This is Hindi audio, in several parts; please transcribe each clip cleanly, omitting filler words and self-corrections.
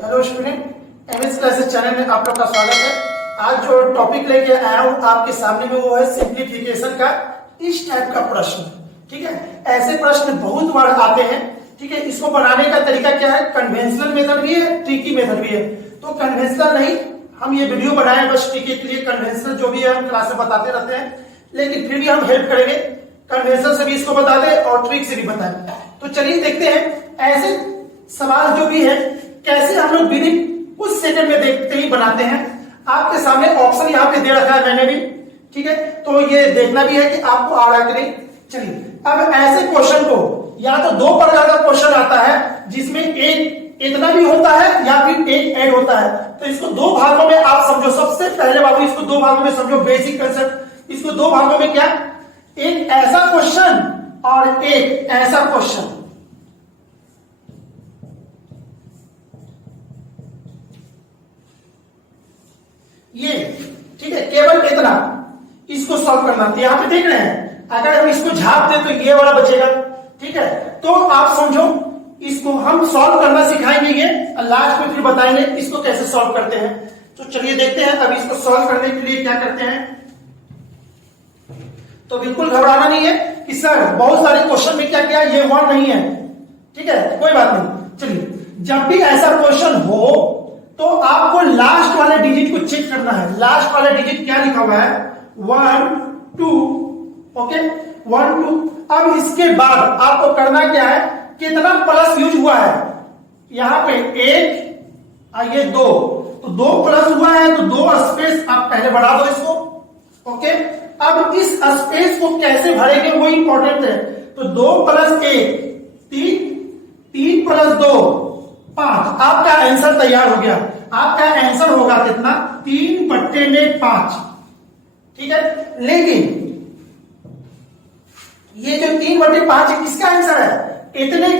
Hello student, MS classes channel में आप लोग का स्वागत है। आज जो टॉपिक लेके आया हूँ आपके सामने में वो है सिंप्लीफिकेशन का इस टाइप का प्रश्न। ठीक है, ऐसे प्रश्न बहुत बार आते हैं। ठीक है, इसको बनाने का तरीका क्या है, कन्वेंशनल मेथड भी है, ट्रिकी मेथड भी है। तो कन्वेंशनल नहीं, हम ये वीडियो बनाए बस ट्रिकी के लिए। कन्वेंशनल जो भी है हम क्लास में बताते रहते हैं, लेकिन फिर भी हम हेल्प करेंगे, कन्वेंशनल से भी इसको बता दें और ट्रिक से भी बताएं। तो चलिए देखते हैं ऐसे सवाल जो भी है कैसे हम लोग विदिन कुछ सेकंड में देखते ही बनाते हैं। आपके सामने ऑप्शन यहाँ पे दे रखा है मैंने भी। ठीक है, तो ये देखना भी है कि आपको आ रहा है कि नहीं। चलिए, अब ऐसे क्वेश्चन को या तो दो प्रकार का क्वेश्चन आता है जिसमें एक इतना भी होता है या फिर एक ऐड होता है। तो इसको दो भागों में आप समझो। सबसे पहले बाबू इसको दो भागों में समझो, बेसिक कंसेप्ट। इसको दो भागों में क्या, एक ऐसा क्वेश्चन और एक ऐसा क्वेश्चन। ये ठीक है, केवल इतना इसको सॉल्व करना। तो यहां पे देख रहे हैं, अगर हम इसको झाप दें तो ये वाला बचेगा। ठीक है, तो आप समझो इसको हम सॉल्व करना सिखाएंगे ये, लास्ट में फिर बताएंगे इसको कैसे सॉल्व करते हैं। तो चलिए देखते हैं अब इसको सॉल्व करने के लिए क्या करते हैं। तो बिल्कुल घबराना नहीं है कि सर बहुत सारे क्वेश्चन में क्या किया, ये वन नहीं है। ठीक है, कोई बात नहीं। चलिए, जब भी ऐसा क्वेश्चन हो तो आपको लास्ट वाले डिजिट को चेक करना है। लास्ट वाला डिजिट क्या लिखा हुआ है, 1 2। ओके, 1 2। अब इसके बाद आपको करना क्या है, कितना प्लस यूज हुआ है। यहां पे 1 ये 2, तो 2 प्लस हुआ है तो 2 स्पेस आप पहले बढ़ा दो इसको। ओके, अब इस स्पेस को कैसे भरेंगे वो इंपॉर्टेंट है। तो 2 प्लस 1 3, 3 प्लस 2 5। आपका आंसर तैयार हो गया। आपका आंसर होगा कितना, 3/5। ठीक है, लेकिन ये जो 3/5 है किसका आंसर है, इतने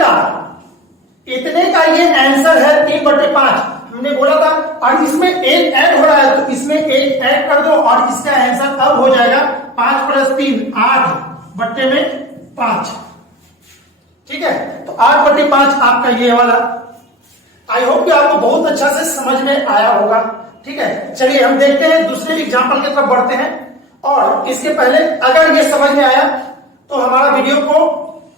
का ये आंसर है 3/5। हमने बोला था, और इसमें एक ऐड हो रहा है तो इसमें एक ऐड कर दो और इसका आंसर अब हो जाएगा 5 + 3 8/5। ठीक है, तो 8/5 आपका ये वाला। आई होप कि आपको बहुत अच्छा से समझ में आया होगा। ठीक है, चलिए हम देखते हैं दूसरे एग्जाम्पल की तरफ बढ़ते हैं। और इसके पहले अगर ये समझ में आया तो हमारा वीडियो को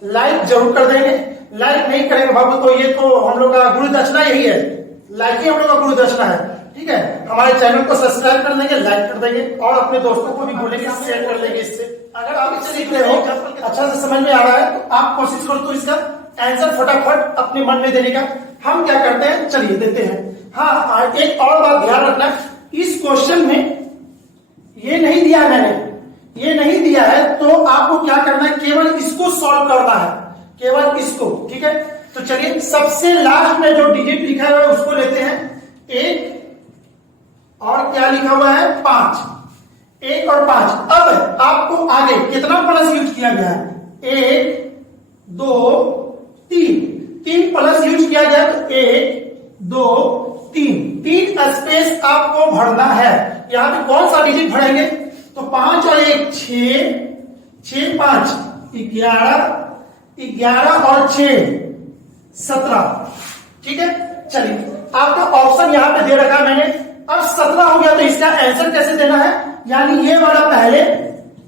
लाइक जरूर कर देंगे। लाइक नहीं करेंगे बाबू तो ये तो हम लोग का गुरु दक्षिणा यही है, लाइक ही हम लोग का गुरु दक्षिणा है। ठीक है, हमारे चैनल को सब्सक्राइब कर लेंगे, लाइक कर देंगे और अपने दोस्तों को भी बोलेंगे, शेयर कर लेंगे। इससे अगर आप इससे सीख रहे हो, अच्छा से समझ में आ रहा है तो आप कोशिश करो तो इसका आंसर फटाफट अपने मन में देने का। हम क्या करते हैं, चलिए देखते हैं। हाँ, एक और बात ध्यान रखना, इस क्वेश्चन में ये नहीं दिया है, मैंने ये नहीं दिया है तो आपको क्या करना है, केवल इसको सॉल्व करना है, केवल इसको। ठीक है, तो चलिए सबसे लास्ट में जो डिजिट लिखा हुआ है उसको लेते हैं, 1 और क्या लिखा हुआ है 5। 1 और 5। अब आपको आगे कितना प्लस यूज किया गया है, 1 2 3 प्लस यूज किया गया तो 1 2 3 स्पेस आपको भरना है। यहां पे कौन सा डिजिट भरेंगे, तो 5 और 1 6, 6 5 11 और 6 17। ठीक है, चलिए आपका ऑप्शन यहां पे दे रखा है मैंने। अब 17 हो गया तो इसका आंसर कैसे देना है, यानी ये वाला पहले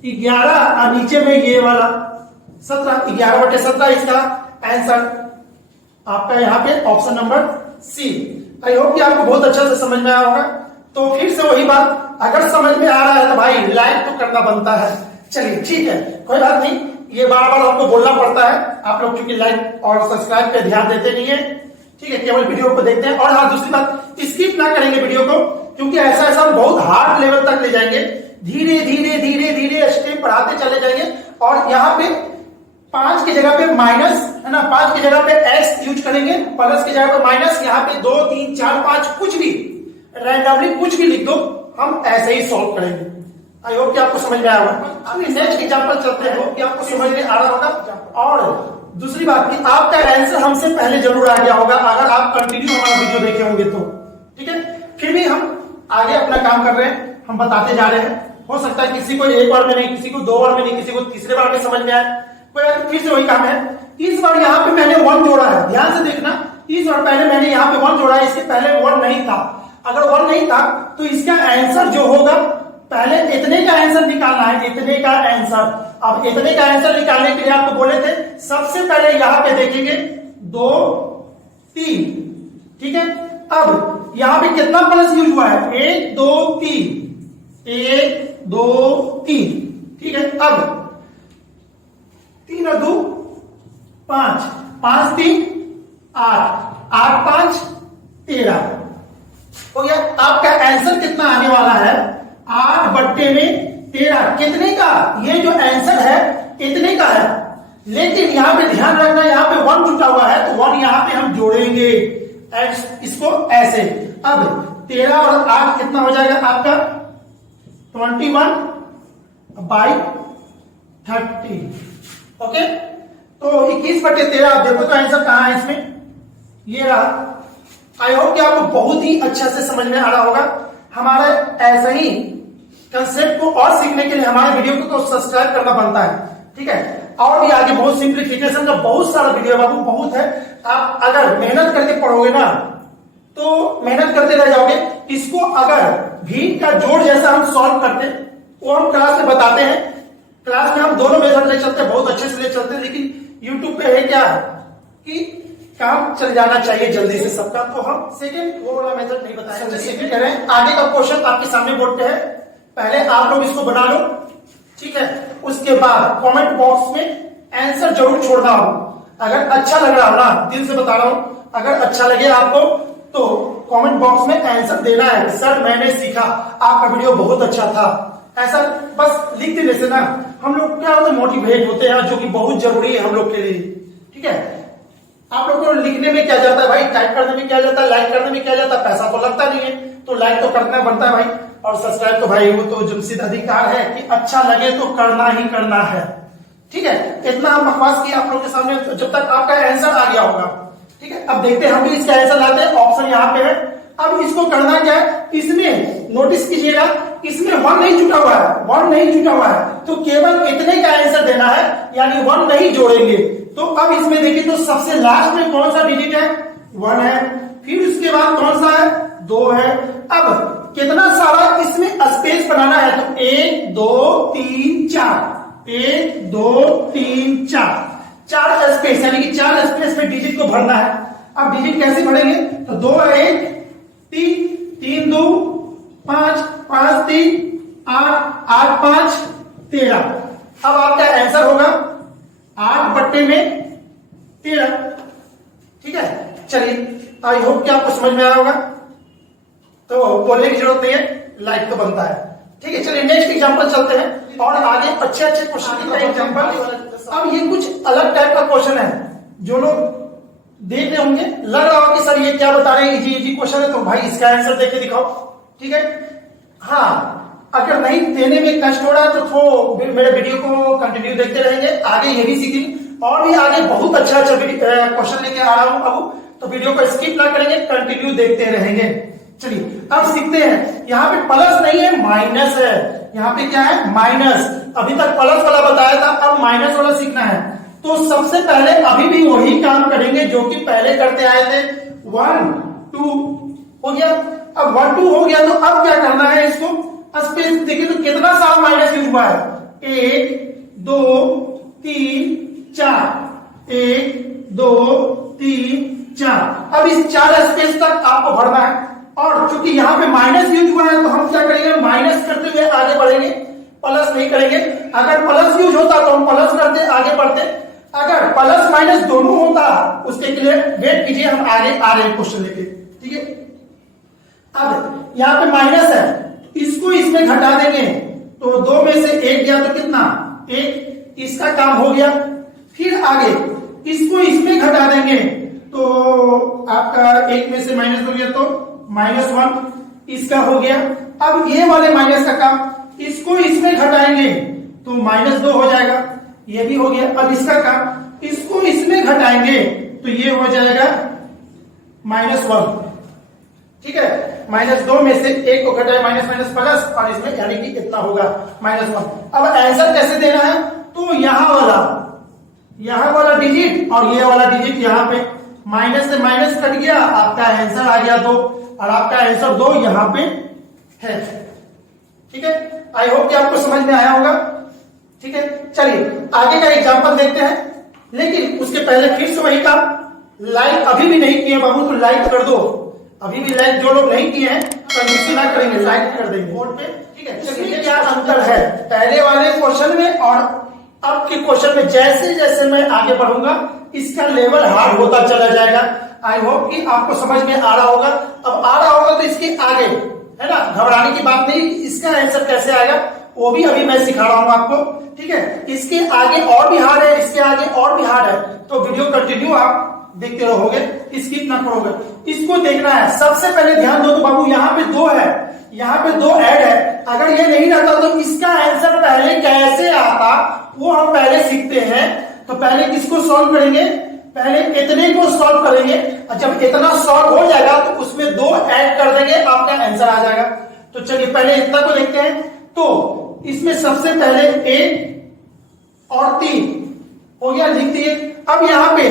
11 और नीचे में ये वाला 17। 11/17 इसका आंसर आपका यहाँ पे option number C. I hope कि आपको बहुत अच्छा से समझ में आया होगा। तो फिर से वही बात, अगर समझ में आ रहा है तो भाई लाइक तो करना बनता है। चलिए ठीक है, कोई बात नहीं, ये बार बार आपको बोलना पड़ता है। आप लोग क्योंकि लाइक और सब्सक्राइब पे ध्यान देते नहीं है। ठीक है, केवल वीडियो को देखते हैं। और हाँ, दूसरी बात, स्किप ना करेंगे वीडियो को, क्योंकि ऐसा हम बहुत हार्ड लेवल तक ले जाएंगे। धीरे धीरे धीरे धीरे स्टेप बढ़ाते चले जाएंगे। और यहाँ पे 5 की जगह पे माइनस है ना, 5 की जगह पे एक्स यूज करेंगे, प्लस की जगह पे माइनस। यहाँ पे 2 3 4 5 कुछ भी रैंडमली कुछ भी लिख दो, हम ऐसे ही सॉल्व करेंगे। आई होप कि आपको समझ में आया होगा। अब नेक्स्ट एग्जांपल चलते हैं, कि आपको समझ में आ रहा होगा। और दूसरी बात कि आपका आंसर हमसे पहले जरूर आ गया होगा अगर आप कंटिन्यू हमारा वीडियो देखे होंगे तो। ठीक है, फिर भी हम आगे अपना काम कर रहे हैं, हम बताते जा रहे हैं। हो सकता है किसी को एक बार में नहीं, किसी को 2 बार में नहीं, किसी को तीसरे बार में समझ में आए। फिर से वही काम है। इस बार यहाँ पे मैंने 1 जोड़ा है, ध्यान से देखना। इस बार पहले मैंने यहाँ पे 1 जोड़ा है, इसके पहले 1 नहीं था। अगर 1 नहीं था तो इसका आंसर जो होगा, पहले इतने का आंसर निकालना है, इतने का आंसर। अब इतने का आंसर निकालने के लिए आपको बोले थे सबसे पहले यहाँ पे देखेंगे 2 3, ठीक है। अब यहाँ पे कितना प्लस यूज हुआ है, 1 2 3, 1 2 3, ठीक है। अब 3 और 2 5, 5 3 8, 8 5 13 हो गया। आपका आंसर कितना आने वाला है, 8/13। कितने का, ये जो आंसर है इतने का है। लेकिन यहां पे ध्यान रखना, यहां पे 1 जुटा हुआ है तो 1 यहां पे हम जोड़ेंगे इसको ऐसे। अब 13 और 8 कितना हो जाएगा आपका, 21/30। ओके, तो 21/13 आप देखो तो आंसर कहां है इसमें, ये रहा। आई होप कि आपको बहुत ही अच्छा से समझ में आ रहा होगा। हमारे ऐसा ही कंसेप्ट को और सीखने के लिए हमारे वीडियो को तो सब्सक्राइब करना बनता है, ठीक है। और भी आगे बहुत सिंप्लीफिकेशन का बहुत सारा वीडियो बाबू बहुत है। आप अगर मेहनत करके पढ़ोगे ना तो मेहनत करते रह जाओगे। इसको अगर भी का जोड़ जैसा हम सॉल्व करते वो हम क्लास में बताते हैं। क्लास में हम दोनों मेथड ले चलते हैं, बहुत अच्छे से ले चलते हैं। लेकिन यूट्यूब पे है क्या कि काम चल जाना चाहिए जल्दी से सबका, तो हम सेकंड वो वाला मेथड नहीं बताया। जैसे करें, आगे का क्वेश्चन आपके सामने बोर्ड पे है, पहले आप लोग इसको बना लो, ठीक है। उसके बाद कमेंट बॉक्स में आंसर जरूर छोड़ना हो। अगर अच्छा लग रहा हो ना, दिल से बता रहा हूं, अगर अच्छा लगे आपको तो कमेंट बॉक्स में आंसर देना है, सर मैंने सीखा, आपका वीडियो बहुत अच्छा था, ऐसा बस लिख देने से ना हम लोग क्या होता है, मोटिवेट होते हैं, जो कि बहुत जरूरी है हम लोग के लिए, ठीक है। आप लोग को लिखने में क्या जाता है भाई, टाइप करने में क्या जाता है, लाइक करने में क्या जाता है, पैसा तो लगता नहीं है, तो लाइक तो करना बनता है भाई, और सब्सक्राइब तो भाई वो तो जमशीद अधिकार है कि अच्छा लगे तो करना ही करना है, ठीक है। इतना हम बकवास किया आप लोग के सामने, जब तक आपका आंसर आ गया होगा, ठीक है। अब देखते हैं हम भी इसका आंसर लाते हैं, ऑप्शन यहाँ पे है। अब इसको करना क्या है, इसमें नोटिस कीजिएगा, इसमें 1 नहीं जुटा हुआ है, 1 नहीं जुटा हुआ है, तो केवल इतने का आंसर देना है, यानी 1 नहीं जोड़ेंगे। तो अब इसमें देखिए तो सबसे लास्ट में कौन सा डिजिट है, 1 है, फिर उसके बाद कौन सा है, 2 है। अब कितना सारा इसमें स्पेस बनाना है, तो 1 2 3 4, 1 2 3 4, 4 स्पेस, यानी कि 4 स्पेस में डिजिट को भरना है। अब डिजिट कैसे भरेंगे, तो 2 1 3, 3 2 5, 5 3 8, 8 5 13। अब आपका आंसर होगा 8/13, ठीक है। चलिए, आई होप कि आपको समझ में आया होगा, तो बोलने की जरूरत नहीं है, लाइक तो बनता है, ठीक है। चलिए नेक्स्ट एग्जांपल चलते हैं और आगे अच्छे अच्छे क्वेश्चन का एग्जांपल। अब ये कुछ अलग टाइप का क्वेश्चन है, जो लोग देख रहे होंगे लग रहा हो कि सर ये क्या बता रहे हैं, इजी इजी क्वेश्चन है, तो भाई इसका आंसर देके दिखाओ, ठीक है। हाँ, अगर नहीं देने में कष्ट हो रहा है तो मेरे वीडियो को कंटिन्यू देखते रहेंगे, आगे ये भी सीखेंगे, और भी आगे बहुत अच्छा अच्छा क्वेश्चन लेके आ रहा हूं अब, तो वीडियो को स्किप ना करेंगे, कंटिन्यू देखते रहेंगे। चलिए अब सीखते हैं। यहाँ पे प्लस नहीं है, माइनस है। यहाँ पे क्या है, माइनस। अभी तक प्लस वाला बताया था, अब माइनस वाला सीखना है। तो सबसे पहले अभी भी वही काम करेंगे जो कि पहले करते आए थे। 1 2 हो गया। अब 1 2 हो गया, तो अब क्या करना है, इसको स्पेस देखिए तो कितना सारा माइनस यूज हुआ है, 1 2 3 4, 1 2 3 4। अब इस 4 स्पेस तक आपको भरना है, और चूंकि यहाँ पे माइनस यूज हुआ है तो हम क्या करेंगे, माइनस करते हुए आगे बढ़ेंगे, प्लस नहीं करेंगे। अगर प्लस यूज होता तो हम प्लस करते आगे बढ़ते, अगर प्लस माइनस दोनों होता उसके लिए वेट कीजिए, हम आगे आ रहे हैं क्वेश्चन लेके, ठीक है। अब यहाँ पे माइनस है, इसको इसमें घटा देंगे, तो 2 में से 1 गया तो कितना, 1, इसका काम हो गया। फिर आगे इसको इसमें घटा देंगे, तो आपका 1 में से माइनस हो गया तो -1, इसका हो गया। अब ये वाले माइनस का काम, इसको इसमें घटाएंगे तो -2 हो जाएगा, ये भी हो गया। अब इसका काम, इसको इसमें घटाएंगे तो ये हो जाएगा -1, ठीक है। -2 में से 1 को घटाए, माइनस माइनस प्लस, और इसमें यानी कि इतना होगा -1। अब आंसर कैसे देना है, तो यहां वाला डिजिट और ये वाला डिजिट यहाँ पे माइनस से माइनस कट गया, आपका आंसर आ गया 2 और आपका आंसर 2 यहां पे है। ठीक है, आई होप कि आपको समझ में आया होगा। ठीक है, चलिए आगे का एग्जांपल देखते हैं, लेकिन उसके पहले फिर से वही काम, लाइक अभी भी नहीं किए बाबू तो लाइक कर दो। अभी भी लाइक जो लोग नहीं किए हैं कंजूसी ना करेंगे, लाइक कर देंगे बोर्ड पे। ठीक है, इसमें क्या अंतर है पहले वाले क्वेश्चन में और अब के क्वेश्चन में? जैसे जैसे मैं आगे बढ़ूंगा इसका लेवल हार्ड होता चला जाएगा। आई होप कि आपको समझ में आ रहा होगा। अब आ रहा होगा तो इसके आगे है ना, घबराने की बात नहीं। इसका आंसर कैसे आएगा वो भी अभी मैं सिखा रहा हूं आपको। ठीक है, इसके आगे और भी हार्ड है, इसके आगे और भी हार्ड है, तो वीडियो कंटिन्यू आप देखते रहोगे, स्किप ना करोगे। इसको देखना है। सबसे पहले ध्यान दो तो बाबू यहाँ पे 2 है, यहाँ पे 2 ऐड है। अगर ये नहीं रहता तो इसका आंसर पहले कैसे आता वो हम पहले सीखते हैं। तो पहले किसको सॉल्व करेंगे? पहले इतने को सॉल्व करेंगे और जब इतना सॉल्व हो जाएगा तो उसमें 2 ऐड कर देंगे, आपका आंसर आ जाएगा। तो चलिए पहले इतना को देखते हैं। तो इसमें सबसे पहले 1 और 3 हो गया, लिख दिए। अब यहां पे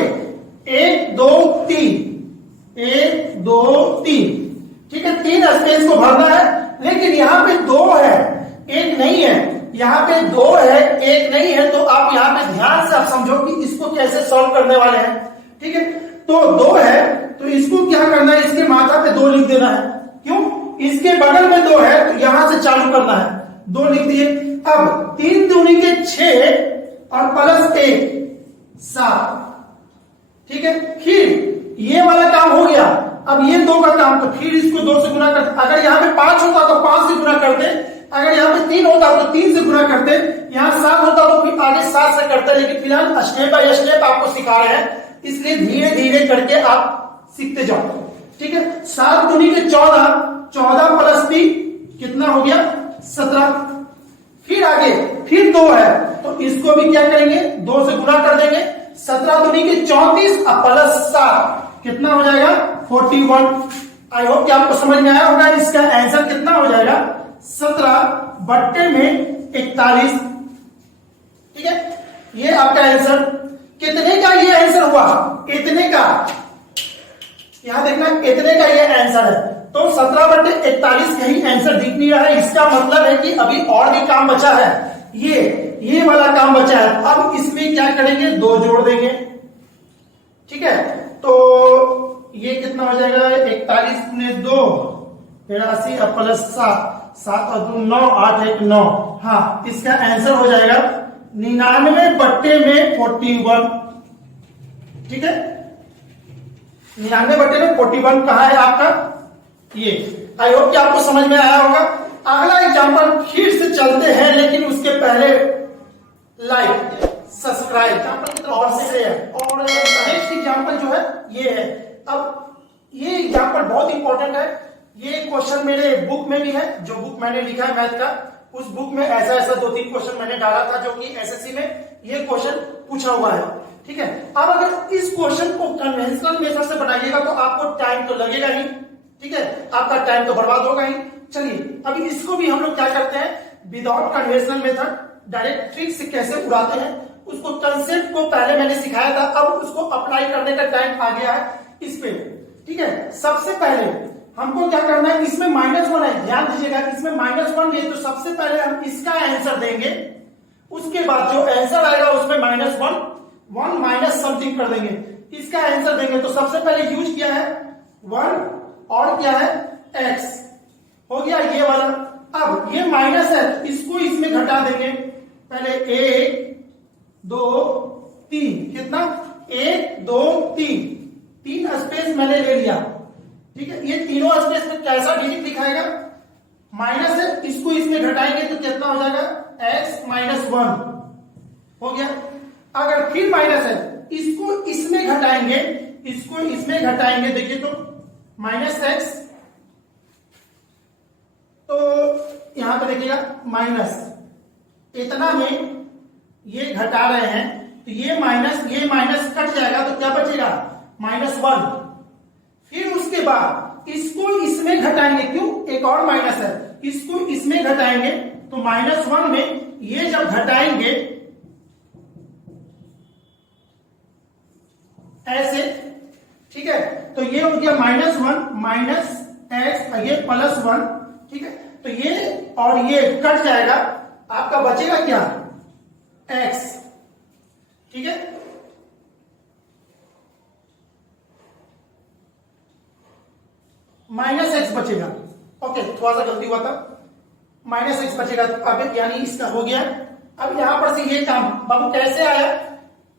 1 2 3 1 2 3। ठीक है, 3 स्पेस को भरना है, लेकिन यहाँ पे 2 है 1 नहीं है, यहाँ पे 2 है 1 नहीं है। तो आप यहाँ पे ध्यान से आप समझो कि इसको कैसे सॉल्व करने वाले हैं। ठीक है, तो 2 है तो इसको क्या करना है, इसके माथा पे 2 लिख देना है। क्यों? इसके बगल में 2 है तो यहां से चालू करना है, 2 लिख दिए। अब 3 दूनी के 6 और प्लस 1 7। ठीक है, फिर ये वाला काम हो गया। अब ये 2 का काम, तो फिर इसको 2 से गुना करते। अगर यहाँ पे 5 होता तो 5 से गुना करते, अगर यहाँ पे 3 होता तो 3 से गुना करते, यहाँ 7 होता तो फिर आगे 7 से करते। लेकिन फिलहाल स्टेप बाय स्टेप आपको सिखा रहे हैं, इसलिए धीरे धीरे करके आप सीखते जाओ। ठीक है, 7 दूनी के 14, 14 प्लस 3 कितना हो गया 17। फिर आगे फिर 2 है तो इसको भी क्या करेंगे 2 से गुना कर देंगे। 17 दूनी के 34 और प्लस 7 कितना हो जाएगा 41। आई होप कि आपको समझ में आया होगा। इसका आंसर कितना हो जाएगा 17 बट्टे में 41। ठीक है, ये आपका आंसर कितने का ये आंसर हुआ, इतने का। यहां देखना इतने का ये आंसर है। तो 17 बट्टे 41 कहीं आंसर दिख नहीं रहा है, इसका मतलब है कि अभी और भी काम बचा है। ये वाला काम बचा है। अब इसमें क्या करेंगे 2 जोड़ देंगे। ठीक है, तो ये कितना हो जाएगा 41 गुने 2 83 और प्लस 7, 7 और 2 9, 8 1 9। हाँ, इसका आंसर हो जाएगा 99 बट्टे में 41। ठीक है, 99 बट्टे में 41 कहा है आपका ये। आई होप कि आपको समझ में आया होगा। अगला एग्जांपल फिर से चलते हैं, लेकिन उसके पहले लाइक सब्सक्राइब और शेयर। और नेक्स्ट एग्जांपल जो है ये है। अब ये एग्जांपल बहुत इंपॉर्टेंट है। ये क्वेश्चन मेरे बुक में भी है, जो बुक मैंने लिखा है मैथ का, उस बुक में ऐसा 2-3 क्वेश्चन मैंने डाला था, जो कि एसएससी में ये क्वेश्चन पूछा हुआ है। ठीक है, अब अगर इस क्वेश्चन को कन्वेंशनल मेथड से बनाइएगा तो आपको टाइम तो लगेगा ही। ठीक है, आपका टाइम तो बर्बाद होगा ही। चलिए अभी इसको भी हम लोग क्या करते हैं, without conventional method direct trick से कैसे उड़ाते हैं, उसको कंसेप्ट को पहले मैंने सिखाया था, अब उसको अप्लाई करने का टाइम आ गया है इस पे। ठीक है, सबसे पहले हमको क्या करना है, इसमें -1 है, ध्यान दीजिएगा, इसमें -1 है। तो सबसे पहले हम इसका आंसर देंगे, उसके बाद जो आंसर आएगा उसमें -1 माइनस समथिंग कर देंगे, इसका आंसर देंगे। तो सबसे पहले यूज किया है 1 और क्या है x, हो गया ये वाला। अब ये माइनस है, इसको इसमें घटा देंगे। पहले 1 2 3, कितना 1 2 3 स्पेस मैंने ले लिया। ठीक है, ये तीनों स्पेस में कैसा डिजिट दिखाएगा, माइनस है, इसको इसमें घटाएंगे तो कितना हो जाएगा x -1 हो गया। अगर फिर माइनस है, इसको इसमें घटाएंगे, इसको इसमें घटाएंगे, देखिए तो -x, तो यहां पे देखिएगा माइनस, इतना में ये घटा रहे हैं तो ये माइनस कट जाएगा तो क्या बचेगा -1। फिर उसके बाद इसको इसमें घटाएंगे, क्यों एक और माइनस है, इसको इसमें घटाएंगे तो -1 में ये जब घटाएंगे ऐसे, ठीक है, तो ये हो गया -1 माइनस एक्स, ये +1, ठीक है, तो ये और ये कट जाएगा, आपका बचेगा क्या, x, ठीक है, -x बचेगा। ओके, थोड़ा सा गलती हुआ था, -x बचेगा। तो अब यानी इसका हो गया। अब यहां पर से ये काम बाबू कैसे आया,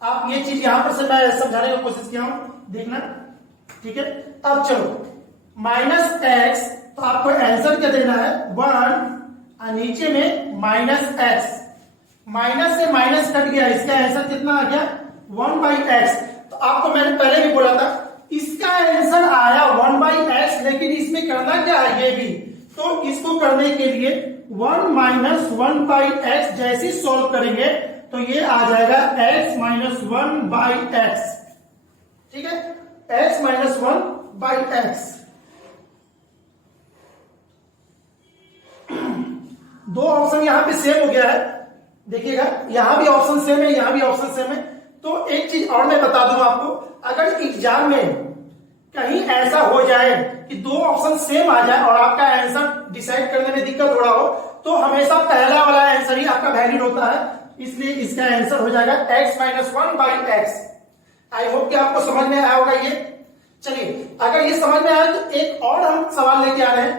आप ये चीज यहां पर से मैं समझाने की कोशिश किया हूं, देखना, ठीक है। अब चलो -x, तो आपको आंसर क्या देना है 1, और नीचे में -x, माइनस से माइनस कट गया, इसका आंसर कितना आ गया 1/x। तो आपको मैंने पहले भी बोला था इसका आंसर आया 1/x, लेकिन इसमें करना क्या है ये भी, तो इसको करने के लिए 1 - 1/x जैसे सॉल्व करेंगे तो ये आ जाएगा x - 1/x, ठीक है, x - 1/x। दो ऑप्शन यहां पे सेम हो गया है, देखिएगा यहां भी ऑप्शन सेम है, यहां भी ऑप्शन सेम है। तो एक चीज और मैं बता दूं आपको, अगर एग्जाम में कहीं ऐसा हो जाए कि दो ऑप्शन सेम आ जाए और आपका आंसर डिसाइड करने में दिक्कत हो रहा हो, तो हमेशा पहला वाला आंसर ही आपका वैलिड होता है, इसलिए इसका आंसर हो जाएगा x - 1/x। आई होप कि आपको समझ में आया होगा ये। चलिए, अगर ये समझ में आया तो एक और हम सवाल लेके आ रहे हैं,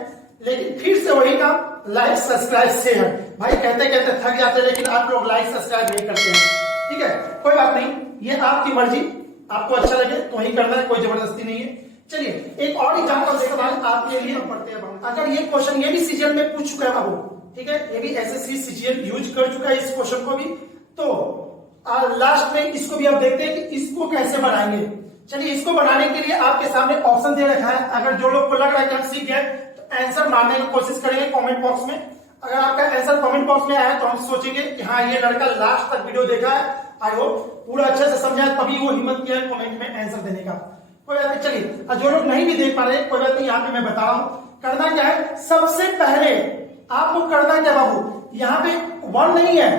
लेकिन फिर से वही काम, लाइक सब्सक्राइब शेयर। भाई कहते कहते थक जाते हैं, लेकिन आप लोग लाइक सब्सक्राइब नहीं करते हैं, ठीक है, कोई बात नहीं, ये आपकी मर्जी, आपको अच्छा लगे तो ही करना है, कोई जबरदस्ती नहीं है। चलिए एक और एग्जाम्पल देखते हैं आपके लिए, पढ़ते हैं। अगर ये क्वेश्चन ये भी सीजीएल में पूछ चुका है बाबू, ठीक है, ये भी एसएससी सीजीएल यूज कर चुका है इस क्वेश्चन को भी, तो लास्ट में इसको भी आप देखते हैं कि इसको कैसे बनाएंगे। चलिए, इसको बनाने के लिए आपके सामने ऑप्शन दे रखा है, अगर जो लोग को लग रहा है कि हम सीख गए तो आंसर मारने की कोशिश करेंगे कमेंट बॉक्स में। अगर आपका आंसर कमेंट बॉक्स में आया तो हम सोचेंगे कि हाँ ये लड़का लास्ट तक वीडियो देखा है, आई होप पूरा अच्छे से समझा है, तभी वो हिम्मत किया है कमेंट में आंसर देने का। कोई बात नहीं, चलिए, और जो लोग नहीं भी देख पा रहे कोई बात नहीं, यहाँ पे मैं बता रहा हूं करना क्या है। सबसे पहले आपको करना क्या बाबू, यहाँ पे 1 नहीं है,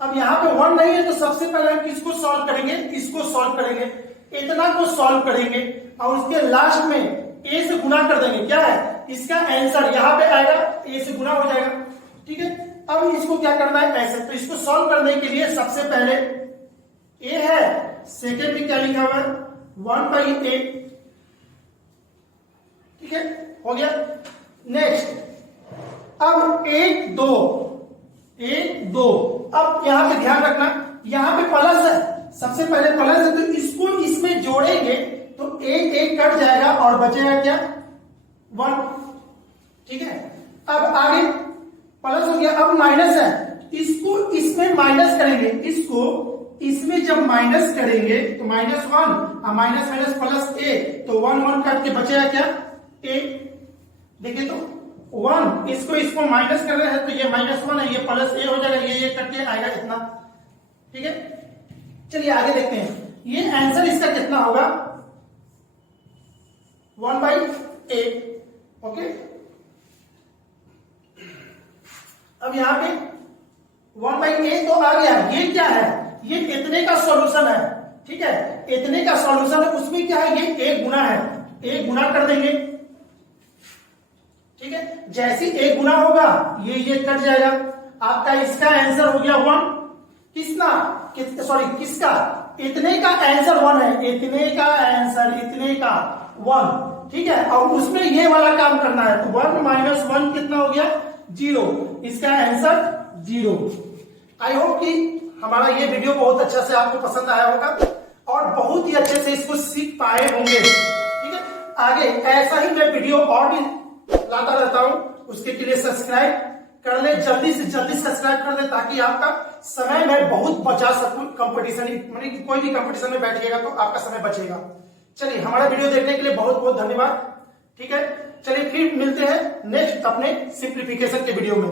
अब यहाँ पे 1 नहीं है तो सबसे पहले हम किसको सॉल्व करेंगे, इसको सॉल्व करेंगे, इतना को सॉल्व करेंगे और उसके लास्ट में a से गुना कर देंगे, क्या है इसका आंसर यहाँ पे आएगा, a से गुना हो जाएगा, ठीक है। अब इसको क्या करना है ऐसे, तो इसको सॉल्व करने के लिए सबसे पहले a है, सेकेंड में क्या लिखा हुआ है 1/a, ठीक है, हो गया। नेक्स्ट, अब 1 2, अब यहां पे ध्यान रखना, यहां पे प्लस है, सबसे पहले प्लस है, तो इसको इसमें जोड़ेंगे तो 1 कट जाएगा और बचेगा क्या 1, ठीक है। अब आगे प्लस हो गया, अब माइनस है, इसको इसमें माइनस करेंगे, इसको इसमें जब माइनस करेंगे तो -1 और माइनस +a, तो 1 कट के बचेगा क्या a, देखिए तो 1, इसको माइनस कर रहे हैं तो ये -1 है, ये +a हो जाएगा, ये कट के आएगा इतना, ठीक है। चलिए आगे देखते हैं, ये आंसर इसका कितना होगा 1/a, ओके। अब यहां पे 1/a तो आ गया, ये क्या है, ये इतने का सॉल्यूशन है, ठीक है, इतने का सॉल्यूशन है, उसमें क्या है ये 1 गुना है, 1 गुना कर देंगे, ठीक है। जैसे 1 गुना होगा ये कट जाएगा, आपका इसका आंसर हो गया 1, किसका, इतने का आंसर 1 है, इतने का आंसर, इतने का 1, ठीक है। और उसमें ये वाला काम करना है, तो 1 - 1 कितना हो गया 0, इसका आंसर 0। आई होप कि हमारा ये वीडियो बहुत अच्छा से आपको पसंद आया होगा और बहुत ही अच्छे से इसको सीख पाए होंगे, ठीक है। आगे ऐसा ही मैं वीडियो और भी लाता रहता हूं, उसके लिए सब्सक्राइब कर ले, जल्दी से जल्दी सब्सक्राइब कर दे, ताकि आपका समय मैं बहुत बचा सकूं, कंपटीशन मानी कोई भी कंपटीशन में बैठिएगा तो आपका समय बचेगा। चलिए, हमारा वीडियो देखने के लिए बहुत बहुत धन्यवाद, ठीक है। चलिए फिर मिलते हैं नेक्स्ट अपने सिंप्लीफिकेशन के वीडियो में।